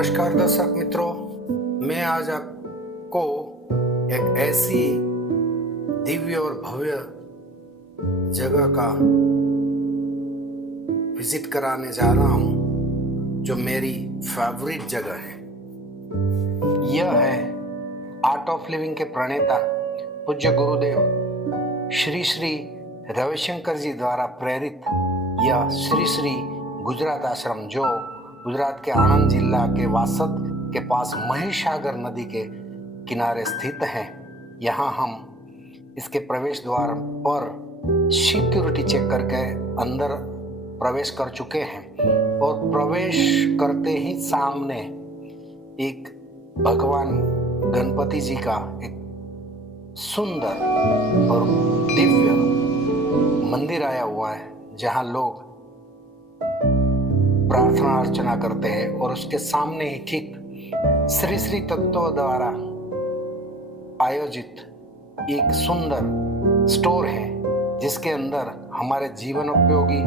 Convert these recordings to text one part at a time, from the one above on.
नमस्कार दर्शक मित्रों, मैं आज आपको एक ऐसी दिव्य और भव्य जगह का विजिट कराने जा रहा हूं जो मेरी फेवरेट जगह है। यह है आर्ट ऑफ लिविंग के प्रणेता पूज्य गुरुदेव श्री श्री रविशंकर जी द्वारा प्रेरित यह श्री श्री गुजरात आश्रम जो गुजरात के आणंद जिला के वासद के पास महिसागर नदी के किनारे स्थित है। यहाँ हम इसके प्रवेश द्वार पर सिक्योरिटी चेक करके अंदर प्रवेश कर चुके हैं और प्रवेश करते ही सामने एक भगवान गणपति जी का एक सुंदर और दिव्य मंदिर आया हुआ है जहाँ लोग प्रार्थना अर्चना करते हैं और उसके सामने ही ठीक श्री श्री तत्व द्वारा आयोजित एक सुंदर स्टोर है जिसके अंदर हमारे जीवन उपयोगी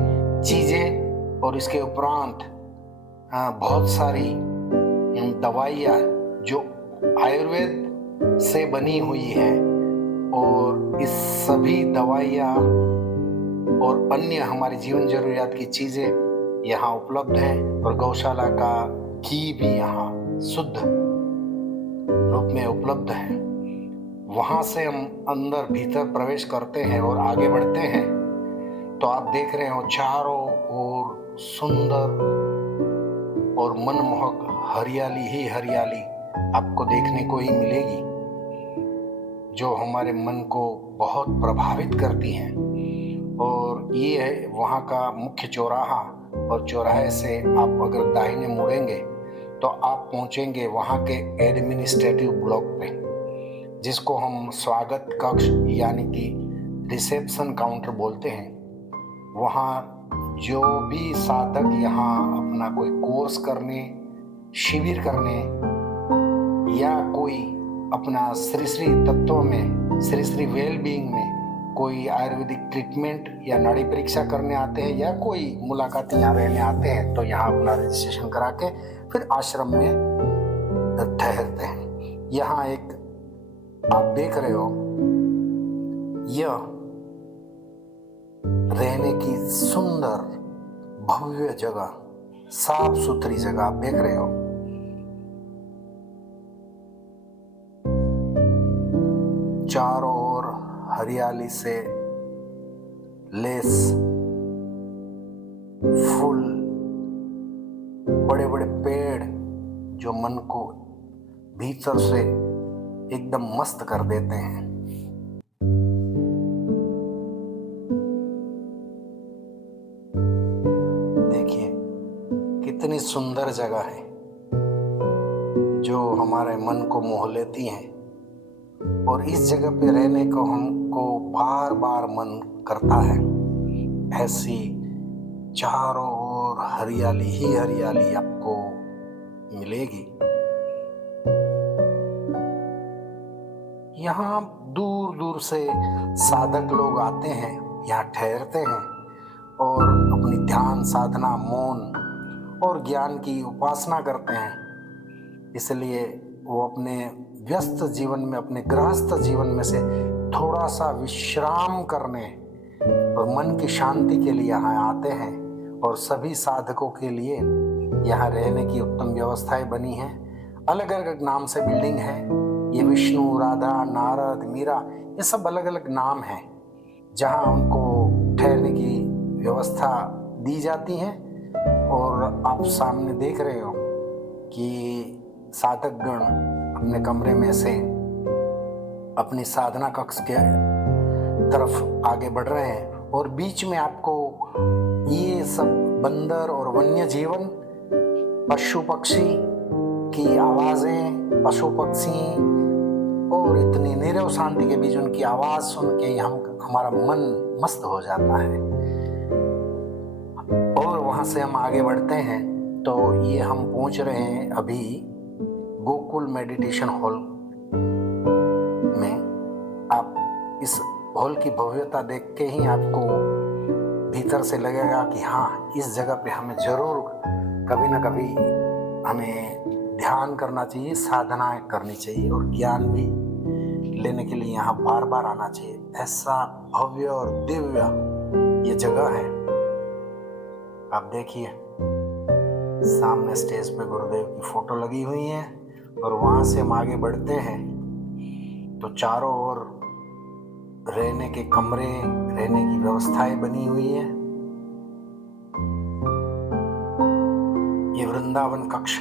चीजें और इसके उपरांत बहुत सारी दवाइयाँ जो आयुर्वेद से बनी हुई है और इस सभी दवाइयाँ और अन्य हमारी जीवन जरूरियात की चीजें यहाँ उपलब्ध है और गौशाला का घी भी यहाँ शुद्ध रूप में उपलब्ध है। वहां से हम अंदर भीतर प्रवेश करते हैं और आगे बढ़ते हैं तो आप देख रहे हो चारों ओर सुंदर और मनमोहक हरियाली ही हरियाली आपको देखने को ही मिलेगी जो हमारे मन को बहुत प्रभावित करती हैं। और ये है वहाँ का मुख्य चौराहा और चौराहे से आप अगर दाहिने मुड़ेंगे तो आप पहुंचेंगे वहाँ के एडमिनिस्ट्रेटिव ब्लॉक पे जिसको हम स्वागत कक्ष यानी कि रिसेप्शन काउंटर बोलते हैं। वहाँ जो भी साधक यहाँ अपना कोई कोर्स करने, शिविर करने या कोई अपना श्री श्री तत्व में, श्री श्री वेल बीइंग में कोई आयुर्वेदिक ट्रीटमेंट या नाड़ी परीक्षा करने आते हैं या कोई मुलाकाती यहाँ रहने आते हैं तो यहाँ अपना रजिस्ट्रेशन करा के फिर आश्रम में ठहरते हैं। यहाँ एक आप देख रहे हो यह रहने की सुंदर भव्य जगह, साफ सुथरी जगह आप देख रहे हो। चारों ओर हरियाली से लेस फूल, बड़े बड़े पेड़ जो मन को भीतर से एकदम मस्त कर देते हैं। देखिए कितनी सुंदर जगह है जो हमारे मन को मोह लेती हैं और इस जगह पे रहने को हमको बार बार मन करता है। ऐसी चारों ओर हरियाली ही हरियाली आपको मिलेगी। यहाँ दूर दूर से साधक लोग आते हैं, यहाँ ठहरते हैं और अपनी ध्यान साधना, मौन और ज्ञान की उपासना करते हैं। इसलिए वो अपने व्यस्त जीवन में, अपने गृहस्थ जीवन में से थोड़ा सा विश्राम करने और मन की शांति के लिए यहाँ आते हैं। और सभी साधकों के लिए यहाँ रहने की उत्तम व्यवस्थाएं बनी हैं। अलग अलग नाम से बिल्डिंग है। ये विष्णु, राधा, नारद, मीरा, ये सब अलग अलग नाम हैं जहाँ उनको ठहरने की व्यवस्था दी जाती है। और आप सामने देख रहे हो कि साधक गण अपने कमरे में से अपनी साधना कक्ष के तरफ आगे बढ़ रहे हैं और बीच में आपको ये सब बंदर और वन्य जीवन, पशु पक्षी की आवाजें, पशु पक्षी और इतनी नीरव शांति के बीच उनकी आवाज सुन के हमारा मन मस्त हो जाता है। और वहां से हम आगे बढ़ते हैं तो ये हम पहुंच रहे हैं अभी गोकुल मेडिटेशन हॉल में। आप इस हॉल की भव्यता देख के ही आपको भीतर से लगेगा कि हाँ, इस जगह पे हमें जरूर कभी ना कभी हमें ध्यान करना चाहिए, साधनाएं करनी चाहिए और ज्ञान भी लेने के लिए यहाँ बार बार आना चाहिए। ऐसा भव्य और दिव्य ये जगह है। आप देखिए, सामने स्टेज पे गुरुदेव की फोटो लगी हुई है और वहां से हम आगे बढ़ते हैं तो चारों ओर रहने के कमरे, रहने की व्यवस्थाएं बनी हुई है। ये वृंदावन कक्ष,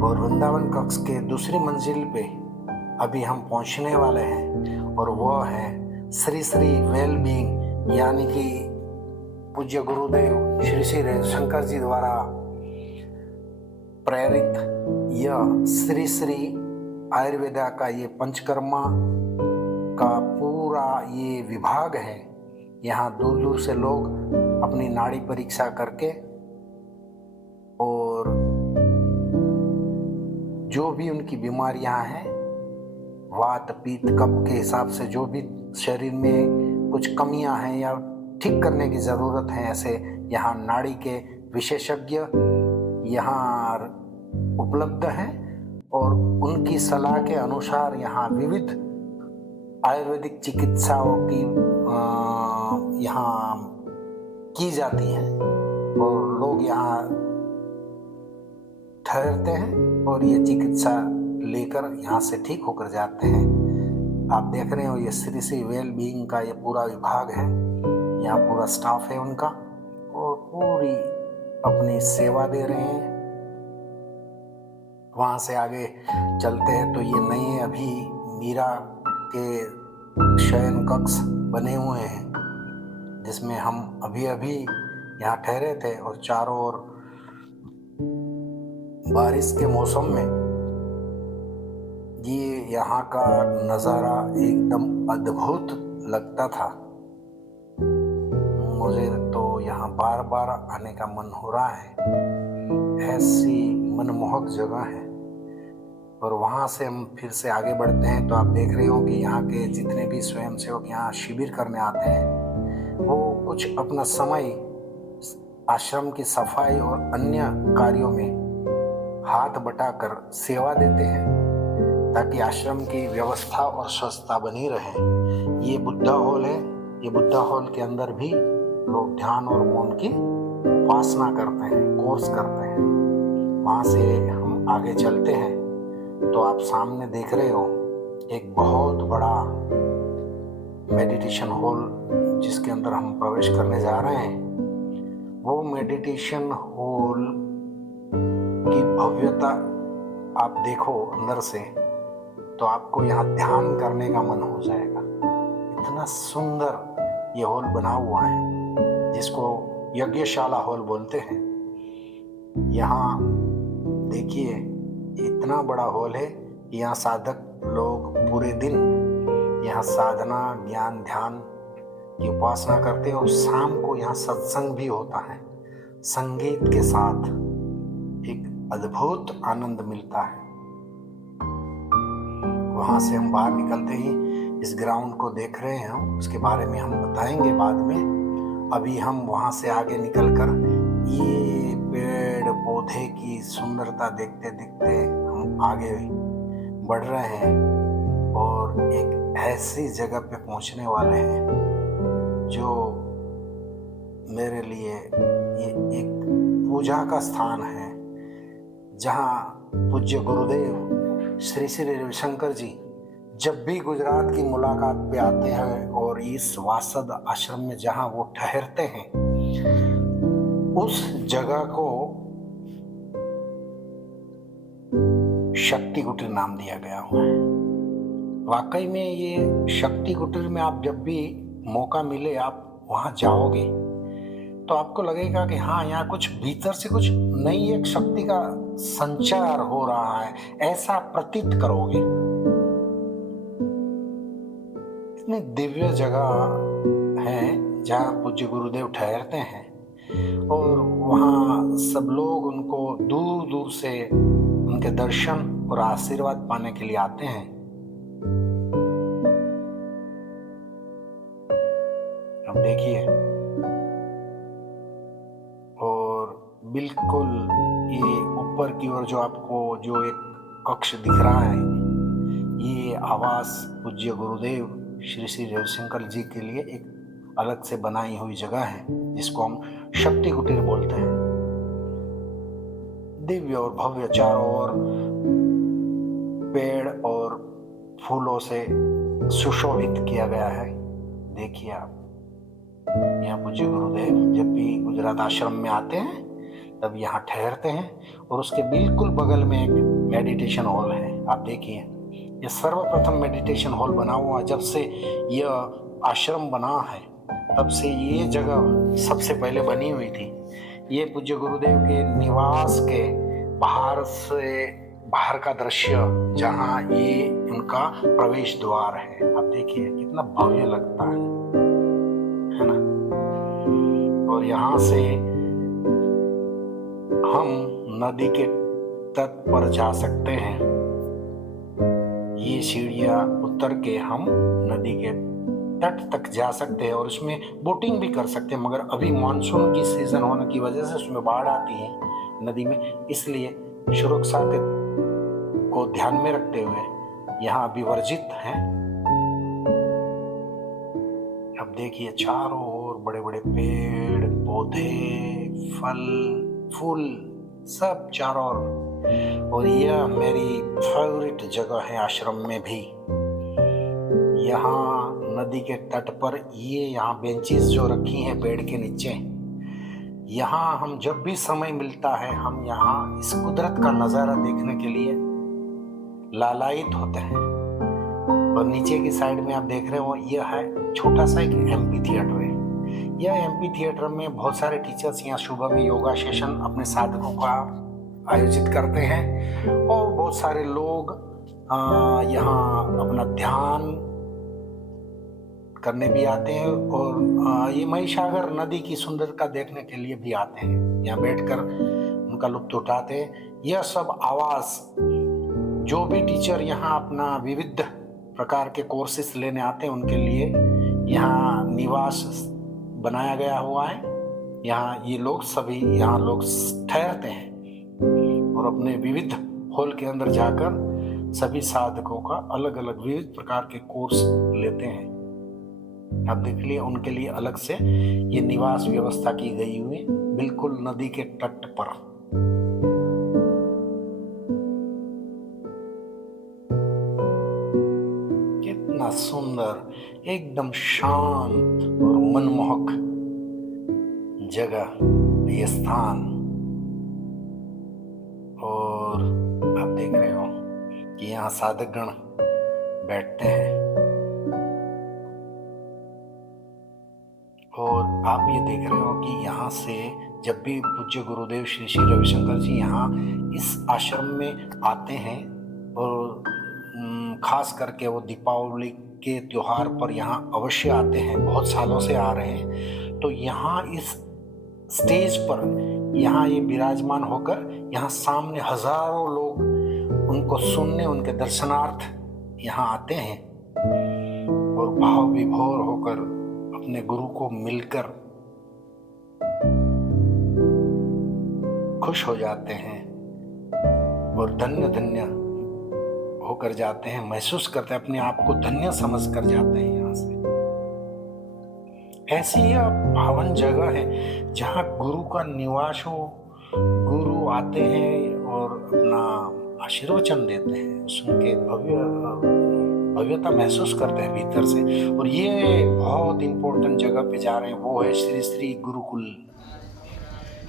और वृंदावन कक्ष के दूसरी मंजिल पे अभी हम पहुंचने वाले हैं और वह है श्री श्री वेलबींग, यानी कि पूज्य गुरुदेव श्री श्री रविशंकर जी द्वारा प्रेरित यह श्री श्री आयुर्वेदा का ये पंचकर्मा का पूरा ये विभाग है। यहाँ दूर दूर से लोग अपनी नाड़ी परीक्षा करके और जो भी उनकी बीमारियां हैं, वात पित्त कफ के हिसाब से जो भी शरीर में कुछ कमियां हैं या ठीक करने की ज़रूरत है, ऐसे यहाँ नाड़ी के विशेषज्ञ यहाँ उपलब्ध हैं और उनकी सलाह के अनुसार यहाँ विविध आयुर्वेदिक चिकित्साओं की यहाँ की जाती है और लोग यहाँ ठहरते हैं और ये चिकित्सा लेकर यहाँ से ठीक होकर जाते हैं। आप देख रहे हो, ये श्री श्री वेल बीइंग का ये पूरा विभाग है। यहाँ पूरा स्टाफ है उनका और पूरी अपनी सेवा दे रहे हैं। वहाँ से आगे चलते हैं तो ये नए अभी मीरा के शयन कक्ष बने हुए हैं, जिसमें हम अभी अभी यहाँ ठहरे थे और चारों ओर बारिश के मौसम में ये यहाँ का नज़ारा एकदम अद्भुत लगता था। मुझे तो यहाँ बार बार आने का मन हो रहा है। ऐसी मनमोहक जगह है। और वहाँ से हम फिर से आगे बढ़ते हैं तो आप देख रहे हो कि यहाँ के जितने भी स्वयंसेवक यहाँ शिविर करने आते हैं, वो कुछ अपना समय आश्रम की सफाई और अन्य कार्यों में हाथ बटाकर सेवा देते हैं ताकि आश्रम की व्यवस्था और स्वच्छता बनी रहे। ये बुद्धा हॉल है। ये बुद्धा हॉल के अंदर भी लोग ध्यान और मौन की उपासना करते हैं, कोर्स करते हैं। वहाँ से हम आगे चलते हैं तो आप सामने देख रहे हो एक बहुत बड़ा मेडिटेशन हॉल, जिसके अंदर हम प्रवेश करने जा रहे हैं। वो मेडिटेशन हॉल की भव्यता आप देखो अंदर से तो आपको यहाँ ध्यान करने का मन हो जाएगा। इतना सुंदर ये हॉल बना हुआ है, जिसको यज्ञशाला हॉल बोलते हैं। यहाँ देखिए, इतना बड़ा हॉल है कि यहाँ साधक लोग पूरे दिन यहाँ साधना, ज्ञान, ध्यान की उपासना करते हैं और शाम को यहाँ सत्संग भी होता है। संगीत के साथ एक अद्भुत आनंद मिलता है। वहाँ से हम बाहर निकलते ही इस ग्राउंड को देख रहे हैं, उसके बारे में हम बताएंगे बाद में। अभी हम वहाँ से आगे निकलकर ये पेड़ पौधे की सुंदरता देखते देखते हम आगे बढ़ रहे हैं और एक ऐसी जगह पे पहुंचने वाले हैं जो मेरे लिए ये एक पूजा का स्थान है, जहाँ पूज्य गुरुदेव श्री श्री रविशंकर जी जब भी गुजरात की मुलाकात पे आते हैं और इस वासद आश्रम में जहाँ वो ठहरते हैं, उस जगह को शक्ति कुटीर नाम दिया गया हुआ है। वाकई में ये शक्ति कुटीर में आप जब भी मौका मिले आप वहां जाओगे तो आपको लगेगा कि हाँ, यहाँ कुछ भीतर से कुछ नई एक शक्ति का संचार हो रहा है, ऐसा प्रतीत करोगे। इतनी दिव्य जगह है जहाँ पूज्य गुरुदेव ठहरते हैं और वहाँ सब लोग उनको दूर दूर से उनके दर्शन और आशीर्वाद पाने के लिए आते हैं। अब देखिए, और बिल्कुल ये ऊपर की ओर जो आपको जो एक कक्ष दिख रहा है, ये आवास पूज्य गुरुदेव श्री श्री रविशंकर जी के लिए एक अलग से बनाई हुई जगह है, जिसको हम शक्ति कुटीर बोलते हैं। दिव्य और भव्य चारों ओर पेड़ और फूलों से सुशोभित किया गया है। देखिए आप, यहाँ पूज्य गुरुदेव जब भी गुजरात आश्रम में आते हैं तब यहाँ ठहरते हैं, और उसके बिल्कुल बगल में एक मेडिटेशन हॉल है। आप देखिए, ये सर्वप्रथम मेडिटेशन हॉल बना हुआ, जब से यह आश्रम बना है तब से ये जगह सबसे पहले बनी हुई थी। ये पूज्य गुरुदेव के निवास के बाहर का दृश्य, जहाँ ये उनका प्रवेश द्वार है। आप देखिए कितना भव्य लगता है ना। और यहाँ से हम नदी के तट पर जा सकते हैं। ये सीढ़ियाँ उतर के हम नदी के तट तक जा सकते हैं और उसमें बोटिंग भी कर सकते हैं, मगर अभी मानसून की सीजन होने की वजह से उसमें बाढ़ आती है नदी में, इसलिए सुरक्षा को ध्यान में रखते हुए यहाँ अभी वर्जित है। अब देखिए चारों ओर बड़े बड़े पेड़ पौधे, फल फूल सब चारों ओर। और यह मेरी फेवरेट जगह है आश्रम में भी। यहाँ नदी के तट पर ये यहाँ बेंचेस जो रखी हैं पेड़ के नीचे, यहाँ हम जब भी समय मिलता है हम यहाँ इस कुदरत का नज़ारा देखने के लिए लालायित होते हैं। और नीचे की साइड में आप देख रहे हो, यह है छोटा सा एक एम्पी थिएटर है। यह एम्पी थिएटर में बहुत सारे टीचर्स यहाँ सुबह में योगा सेशन अपने साधकों का आयोजित करते हैं, और बहुत सारे लोग यहाँ अपना ध्यान करने भी आते हैं, और ये महिसागर नदी की सुंदरता देखने के लिए भी आते हैं। यहाँ बैठकर उनका लुत्फ उठाते हैं। यह सब आवास, जो भी टीचर यहाँ अपना विविध प्रकार के कोर्सेस लेने आते हैं उनके लिए यहाँ निवास बनाया गया हुआ है। यहाँ ये लोग सभी यहाँ लोग ठहरते हैं और अपने विविध हॉल के अंदर जाकर सभी साधकों का अलग अलग विविध प्रकार के कोर्स लेते हैं। आप देख लिए उनके लिए अलग से ये निवास व्यवस्था की गई हुई, बिल्कुल नदी के तट पर। कितना सुंदर, एकदम शांत और मनमोहक जगह ये स्थान। और आप देख रहे हो कि यहाँ साधकगण बैठते हैं, और आप ये देख रहे हो कि यहाँ से जब भी पूज्य गुरुदेव श्री श्री रविशंकर जी यहाँ इस आश्रम में आते हैं, और खास करके वो दीपावली के त्योहार पर यहाँ अवश्य आते हैं, बहुत सालों से आ रहे हैं, तो यहाँ इस स्टेज पर यहाँ ये विराजमान होकर यहाँ सामने हजारों लोग उनको सुनने, उनके दर्शनार्थ यहाँ आते हैं, और भाव विभोर होकर अपने गुरु को मिलकर खुश हो जाते हैं और धन्य धन्य होकर जाते हैं, महसूस करते हैं, अपने आप को धन्य समझ कर जाते हैं यहाँ से। ऐसी यह पावन जगह है जहाँ गुरु का निवास हो, गुरु आते हैं और अपना आशीर्वचन देते हैं, उनके भव्यता महसूस करते हैं भीतर से। और ये बहुत इंपॉर्टेंट जगह पे जा रहे हैं, वो है श्री श्री गुरुकुल।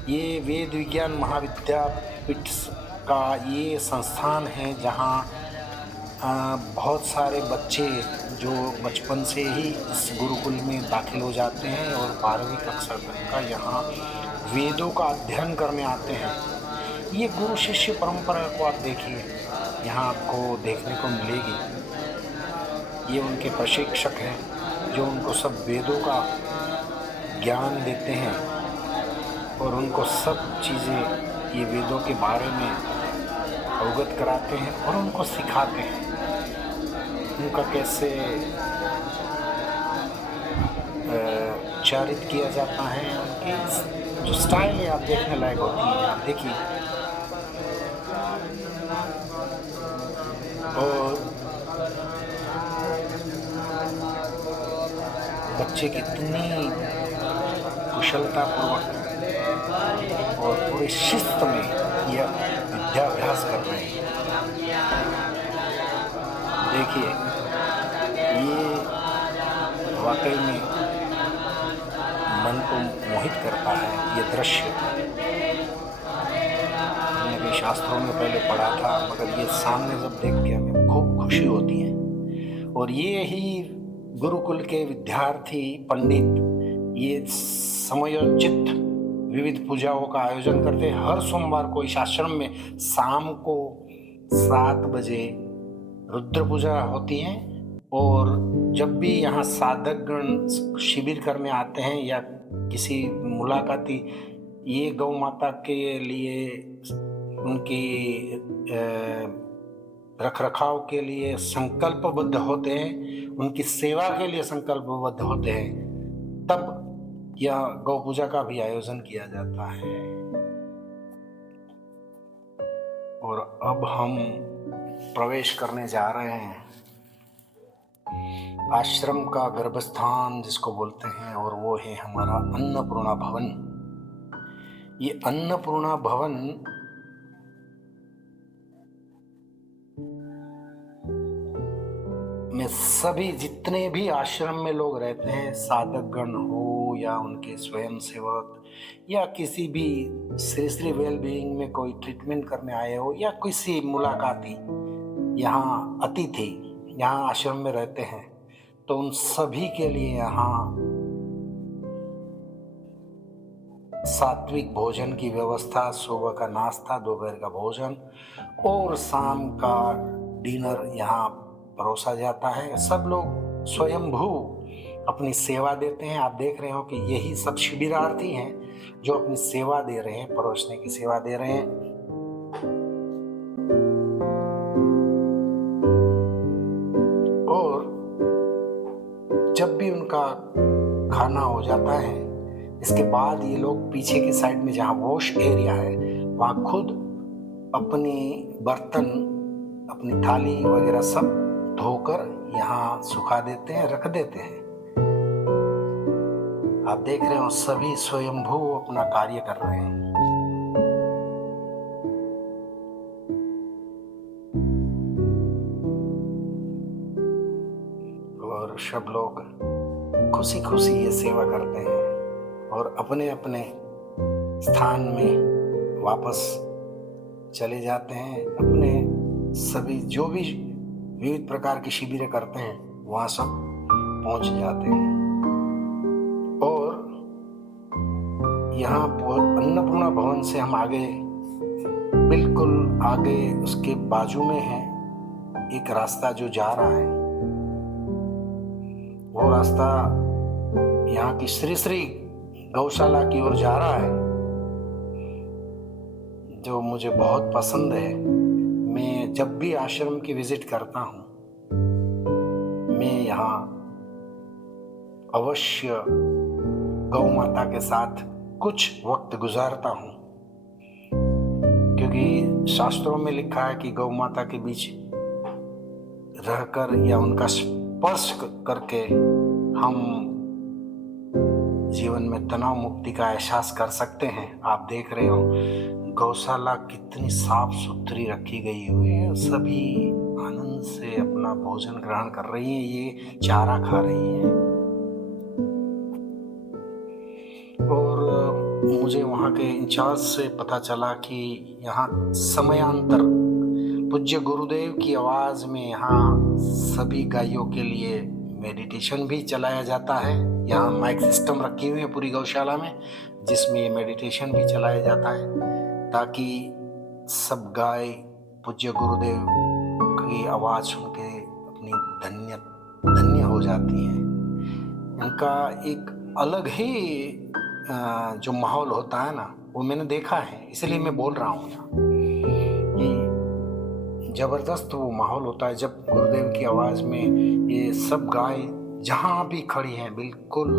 ये वेद विज्ञान महाविद्यापीठ का ये संस्थान है जहाँ बहुत सारे बच्चे जो बचपन से ही इस गुरुकुल में दाखिल हो जाते हैं और 12वीं कक्षा तक का यहाँ वेदों का अध्ययन करने आते हैं। ये गुरु शिष्य परंपरा को आप देखिए, यहाँ आपको देखने को मिलेगी। ये उनके प्रशिक्षक हैं जो उनको सब वेदों का ज्ञान देते हैं और उनको सब चीज़ें ये वेदों के बारे में अवगत कराते हैं और उनको सिखाते हैं। उनका कैसे उच्चारित किया जाता है, उनकी जो स्टाइल है आप देखने लायक होती है। आप देखिए और बच्चे कितनी कुशलतापूर्वक और पूरे शिस्त में यह विद्याभ्यास कर रहे हैं। देखिए, ये वाकई में मन को मोहित करता है। ये दृश्य हमने भी शास्त्रों में पहले पढ़ा था, मगर ये सामने जब देख के हमें खूब खुशी होती है। और ये ही गुरुकुल के विद्यार्थी पंडित ये समयोचित विविध पूजाओं का आयोजन करते हैं। हर सोमवार को इस आश्रम में शाम को 7 बजे रुद्र पूजा होती है। और जब भी यहाँ साधकगण शिविर करने आते हैं या किसी मुलाकाती ये गौ माता के लिए उनकी रख रखाव के लिए संकल्पबद्ध होते हैं, उनकी सेवा के लिए संकल्पबद्ध होते हैं, तब यह गौ पूजा का भी आयोजन किया जाता है। और अब हम प्रवेश करने जा रहे हैं आश्रम का गर्भस्थान जिसको बोलते हैं, और वो है हमारा अन्नपूर्णा भवन। ये अन्नपूर्णा भवन में सभी जितने भी आश्रम में लोग रहते हैं, साधकगण हो या उनके स्वयं सेवक या किसी भी श्री श्री वेलबीइंग में कोई ट्रीटमेंट करने आए हो या किसी मुलाकाती यहाँ अतिथि यहाँ आश्रम में रहते हैं, तो उन सभी के लिए यहाँ सात्विक भोजन की व्यवस्था, सुबह का नाश्ता, दोपहर का भोजन और शाम का डिनर यहाँ परोसा जाता है। सब लोग स्वयंभू अपनी सेवा देते हैं। आप देख रहे हो कि यही सब शिविरार्थी हैं जो अपनी सेवा दे रहे हैं, परोसने की सेवा दे रहे हैं। और जब भी उनका खाना हो जाता है, इसके बाद ये लोग पीछे की साइड में जहाँ वॉश एरिया है वहाँ खुद अपनी बर्तन, अपनी थाली वगैरह सब धोकर यहाँ सुखा देते हैं, रख देते हैं। आप देख रहे हो सभी स्वयंभू अपना कार्य कर रहे हैं। और सब लोग खुशी खुशी ये सेवा करते हैं और अपने अपने स्थान में वापस चले जाते हैं। अपने सभी जो भी विविध प्रकार की शिविरें करते हैं वहाँ सब पहुँच जाते हैं। और यहाँ अन्नपूर्णा भवन से हम आगे, बिल्कुल आगे उसके बाजू में है एक रास्ता जो जा रहा है। वो रास्ता यहाँ की श्री श्री गौशाला की ओर जा रहा है, जो मुझे बहुत पसंद है। मैं जब भी आश्रम की विजिट करता हूँ, मैं यहाँ अवश्य गौ माता के साथ कुछ वक्त गुजारता हूँ, क्योंकि शास्त्रों में लिखा है कि गौ माता के बीच रहकर या उनका स्पर्श करके हम जीवन में तनाव मुक्ति का एहसास कर सकते हैं। आप देख रहे हो गौशाला कितनी साफ सुथरी रखी गई हुई है, सभी आनंद से अपना भोजन ग्रहण कर रही हैं, ये चारा खा रही हैं। और मुझे वहाँ के इंचार्ज से पता चला कि यहाँ समयांतर पूज्य गुरुदेव की आवाज़ में यहाँ सभी गायों के लिए मेडिटेशन भी चलाया जाता है। यहाँ माइक सिस्टम रखी हुई है पूरी गौशाला में, जिसमें ये मेडिटेशन भी चलाया जाता है, ताकि सब गाय पूज्य गुरुदेव की आवाज़ सुन के अपनी धन्य हो जाती हैं। इनका एक अलग ही जो माहौल होता है ना, वो मैंने देखा है, इसलिए मैं बोल रहा हूँ कि ज़बरदस्त वो माहौल होता है जब गुरुदेव की आवाज़ में ये सब गाय जहाँ भी खड़ी हैं बिल्कुल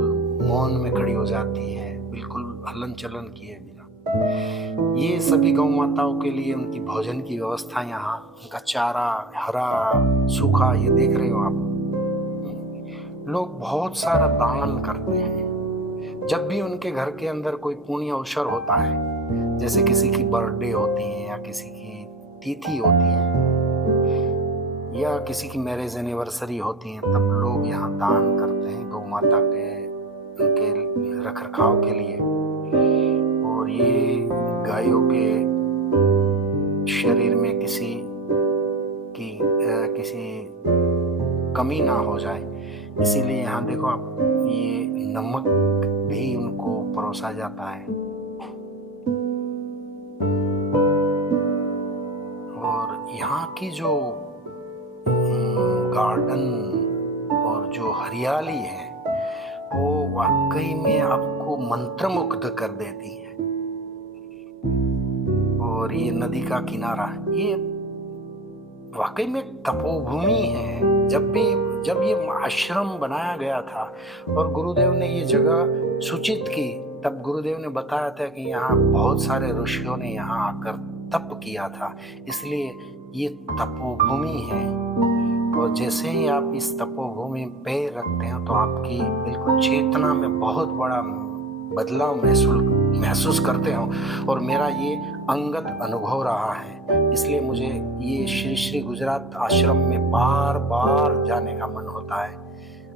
मौन में खड़ी हो जाती है, बिल्कुल हलन चलन किए बिना। ये सभी गौ माताओं के लिए उनकी भोजन की व्यवस्था यहाँ, उनका चारा हरा सूखा ये देख रहे हो आप। लोग बहुत सारा दान करते हैं। जब भी उनके घर के अंदर कोई पुण्य अवसर होता है, जैसे किसी की बर्थडे होती है या किसी की तिथि होती है या किसी की मैरिज एनिवर्सरी होती है, तब लोग यहाँ दान करते हैं गौ माता के उनके रख रखाव के लिए। और ये गायों के शरीर में किसी कमी ना हो जाए, इसीलिए यहाँ देखो आप, ये नमक भी उनको परोसा जाता है। और यहाँ की जो गार्डन और जो हरियाली है वो वाकई में आपको मंत्रमुग्ध कर देती है। और ये नदी का किनारा, ये वाकई में तपोभूमि है। जब ये आश्रम बनाया गया था और गुरुदेव ने ये जगह सूचित की, तब गुरुदेव ने बताया था कि यहाँ बहुत सारे ऋषियों ने यहाँ आकर तप किया था, इसलिए ये तपोभूमि है। और जैसे ही आप इस तपोभूमि में पैर रखते हैं तो आपकी बिल्कुल चेतना में बहुत बड़ा बदलाव महसूस करते हो। और मेरा ये अंगत अनुभव रहा है, इसलिए मुझे ये श्री श्री गुजरात आश्रम में बार बार जाने का मन होता है।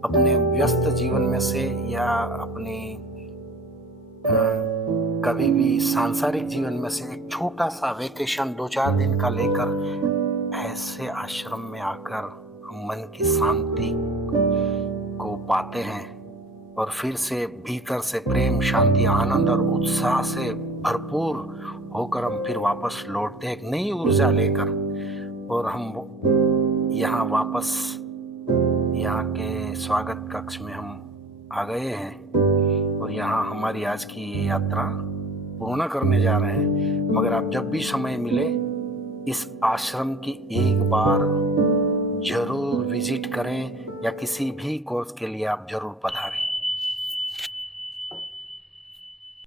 अपने व्यस्त जीवन में से या अपने कभी भी सांसारिक जीवन में से एक छोटा सा वेकेशन 2-4 दिन का लेकर ऐसे आश्रम में आकर हम मन की शांति को पाते हैं और फिर से भीतर से प्रेम, शांति, आनंद और उत्साह से भरपूर होकर हम फिर वापस लौटते हैं एक नई ऊर्जा लेकर। और हम यहाँ वापस यहाँ के स्वागत कक्ष में हम आ गए हैं और यहाँ हमारी आज की यात्रा पूर्ण करने जा रहे हैं। मगर आप जब भी समय मिले इस आश्रम की एक बार जरूर विजिट करें या किसी भी कोर्स के लिए आप जरूर पधारें।